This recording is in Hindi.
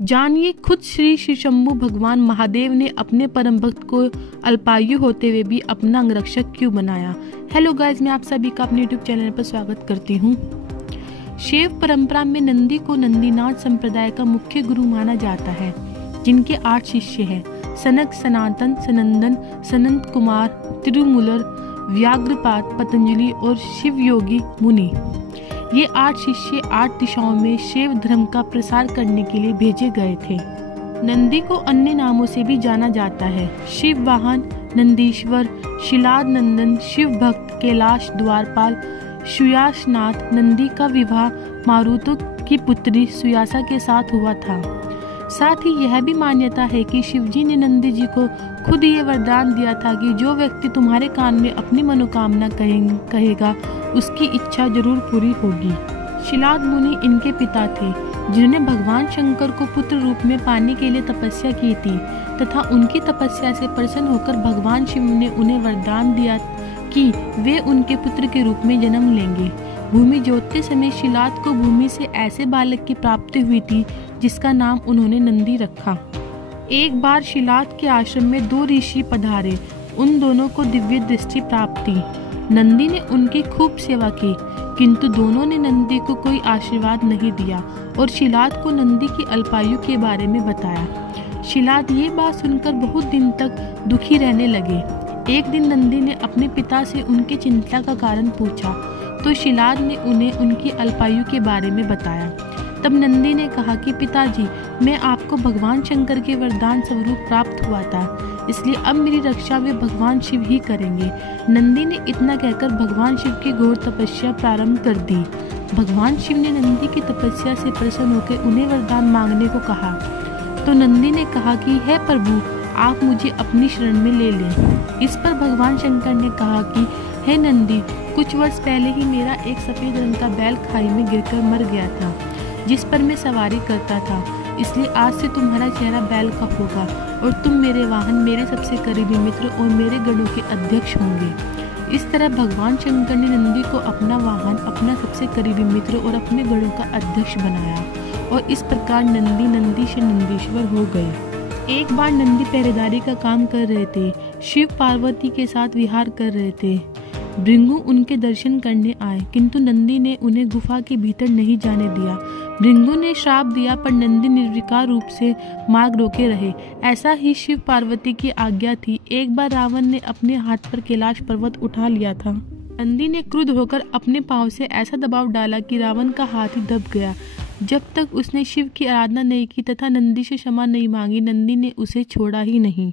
जानिए खुद श्री श्री शंभु भगवान महादेव ने अपने परम भक्त को अल्पायु होते हुए भी अपना अंगरक्षक क्यों बनाया। हेलो गाइस, मैं आप सभी का अपने यूट्यूब चैनल पर स्वागत करती हूँ। शैव परंपरा में नंदी को नंदीनाथ संप्रदाय का मुख्य गुरु माना जाता है, जिनके 8 शिष्य हैं: सनक, सनातन, सनंदन, सनंत कुमार, तिरुमूलर, व्याघ्रपाद, पतंजलि और शिव योगी मुनि। ये 8 शिष्य 8 दिशाओं में शैव धर्म का प्रसार करने के लिए भेजे गए थे। नंदी को अन्य नामों से भी जाना जाता है: शिव वाहन, नंदीश्वर, शिलाद नंदन, शिव भक्त, कैलाश द्वारपाल, सुयासनाथ। नंदी का विवाह मारुतु की पुत्री सुयासा के साथ हुआ था। साथ ही यह भी मान्यता है कि शिवजी ने नंदी जी को खुद ये वरदान दिया था कि जो व्यक्ति तुम्हारे कान में अपनी मनोकामना कहेगा उसकी इच्छा जरूर पूरी होगी। शिलाद मुनि इनके पिता थे, जिन्होंने भगवान शंकर को पुत्र रूप में पाने के लिए तपस्या की थी तथा उनकी तपस्या से प्रसन्न होकर भगवान शिव ने उन्हें वरदान दिया कि वे उनके पुत्र के रूप में जन्म लेंगे। भूमि जोतते समय शिलाद को भूमि से ऐसे बालक की प्राप्ति हुई थी जिसका नाम उन्होंने नंदी रखा। एक बार शिलाद के आश्रम में 2 ऋषि पधारे। उन दोनों को दिव्य दृष्टि प्राप्त थी। नंदी ने उनकी खूब सेवा की, किंतु दोनों ने नंदी को कोई आशीर्वाद नहीं दिया और शिलाद को नंदी की अल्पायु के बारे में बताया। शिलाद ये बात सुनकर बहुत दिन तक दुखी रहने लगे। एक दिन नंदी ने अपने पिता से उनकी चिंता का कारण पूछा तो शिलाद ने उन्हें उनकी अल्पायु के बारे में बताया। तब नंदी ने कहा कि पिताजी, मैं आपको भगवान शंकर के वरदान स्वरूप प्राप्त हुआ था, इसलिए अब मेरी रक्षा वे भगवान शिव ही करेंगे। नंदी ने इतना कहकर भगवान शिव की घोर तपस्या प्रारंभ कर दी। भगवान शिव ने नंदी की तपस्या से प्रसन्न होकर उन्हें वरदान मांगने को कहा तो नंदी ने कहा कि हे प्रभु, आप मुझे अपनी शरण में ले लें। इस पर भगवान शंकर ने कहा कि हे नंदी, कुछ वर्ष पहले ही मेरा एक सफेद रंग का बैल खाई में गिरकर मर गया था, जिस पर मैं सवारी करता था। इसलिए आज से तुम्हारा चेहरा बैल का होगा और तुम मेरे वाहन, मेरे सबसे करीबी मित्र और मेरे गणों के अध्यक्ष होंगे। इस तरह भगवान शंकर ने नंदी को अपना वाहन, अपना सबसे करीबी मित्र और अपने गणों का अध्यक्ष बनाया और इस प्रकार नंदी नंदीश नंदीश्वर हो गए। एक बार नंदी पहरेदारी का काम कर रहे थे। शिव पार्वती के साथ विहार कर रहे थे। भृंगु उनके दर्शन करने आए, किंतु नंदी ने उन्हें गुफा के भीतर नहीं जाने दिया। भृंगु ने श्राप दिया, पर नंदी निर्विकार रूप से मार्ग रोके रहे। ऐसा ही शिव पार्वती की आज्ञा थी। एक बार रावण ने अपने हाथ पर कैलाश पर्वत उठा लिया था। नंदी ने क्रुद्ध होकर अपने पांव से ऐसा दबाव डाला कि रावण का हाथ ही दब गया। जब तक उसने शिव की आराधना नहीं की तथा नंदी से क्षमा नहीं मांगी, नंदी ने उसे छोड़ा ही नहीं।